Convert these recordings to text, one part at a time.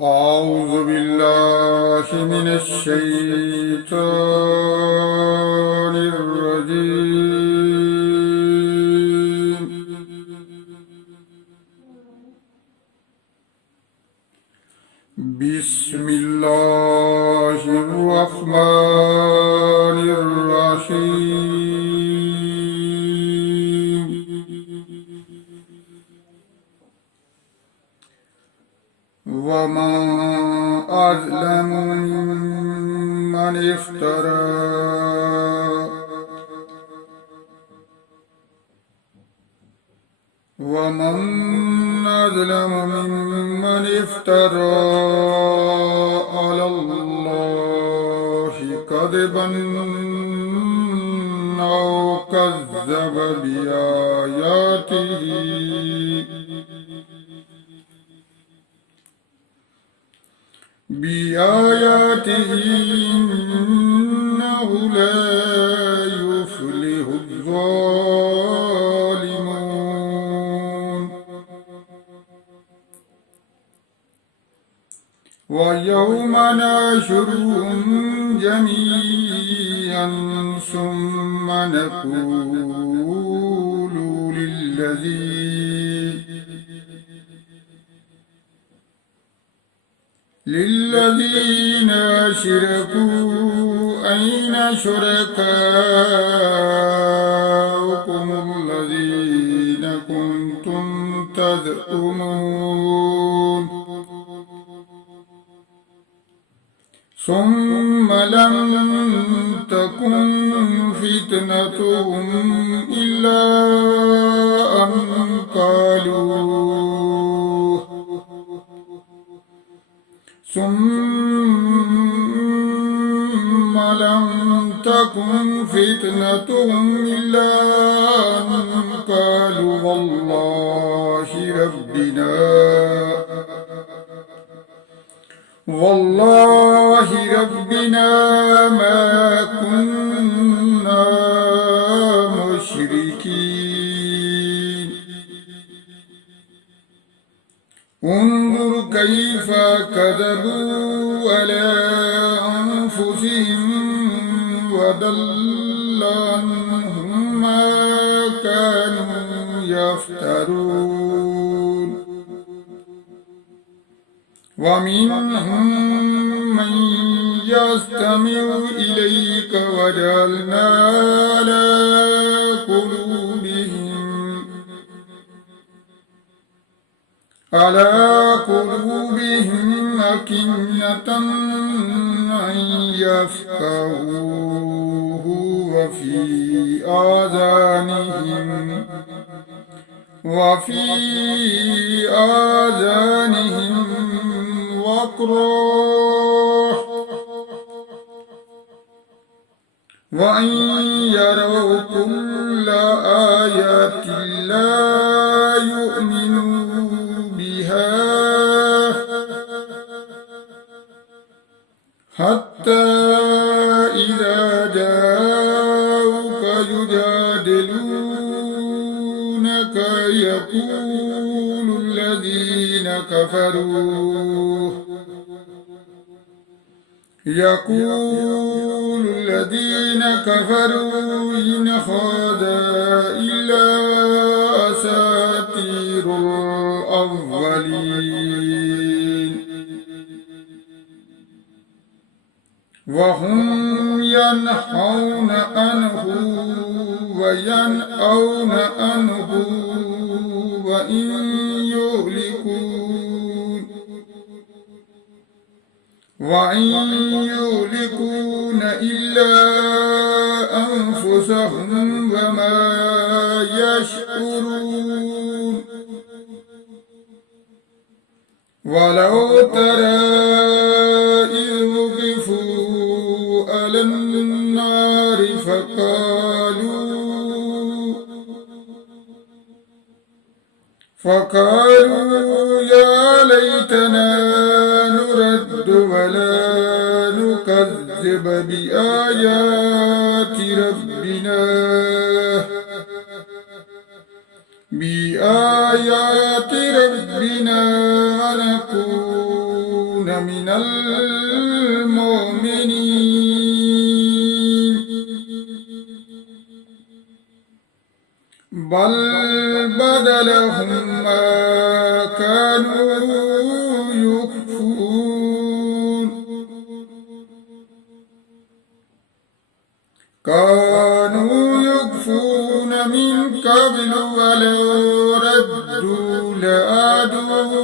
أعوذ بالله من الشيطان الرجيم. بسم الله الرحمن الرحيم. ومن أظلم ممن افترى على الله كذبا أو كذب بآياته إنه لا يفلح الظالمون. ويوم نحشرهم جميعا ثم نقول للذين أشركوا أين شركاؤكم الذين كنتم تزعمون ثم لم تكن فتنتهم إلا أن قالوا والله ربنا ما كنا مشركين. انظر كيف كذبوا على أنفسهم وضل عنهم ما كانوا يفترون. ومنهم من يستمع إليك وجعلنا على قلوبهم أكنة أن يفقهوه وفي آذانهم وقر وإن يروا كل آية لا يؤمنوا بها حتى إذا جاءوك يجادلونك يقول الذين كفروا إن هذا إلا أساطير الأولين. وهم ينهون عنه وينأون عنه وإن يهلكون إلا أنفسهم وما يشعرون. ولو ترى إذ وقفوا على النار فقالوا يا ليتنا نرد ولا نكذب بآيات ربنا ونكون من المؤمنين بل بدا لهم ما كانوا يخفون كانوا يخفون من قبل ولو ردوا لعادوا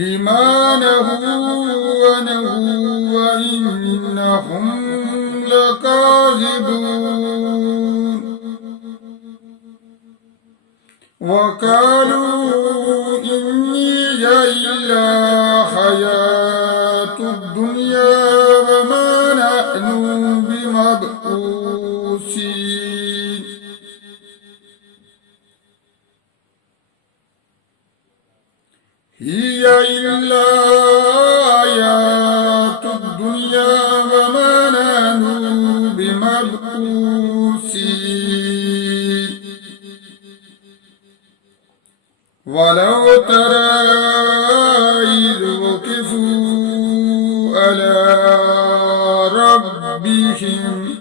لما نهوا عنه وإنهم لكاذبون وقالوا إن هي إلا حياة الدنيا وما نحن بمبعوثين هي إلا حياة الدنيا وما نحن بمبعوثين ولو ترى إذ وقفوا على ربهم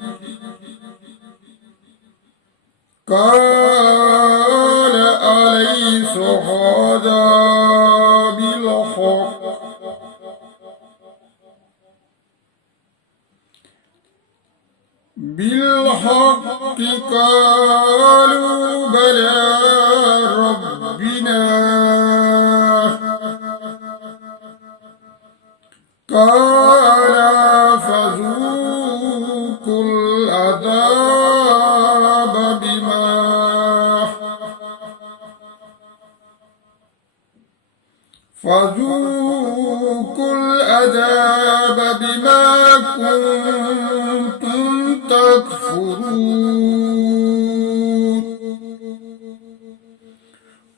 قال أليس هذا بالحق قالوا بلى ربنا قال فذوقوا العذاب بما كنتم تكفرون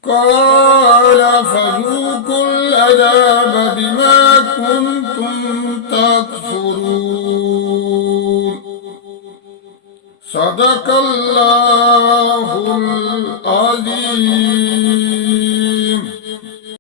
قال فذوقوا العذاب بما كنتم تكفرون صدق الله العظيم.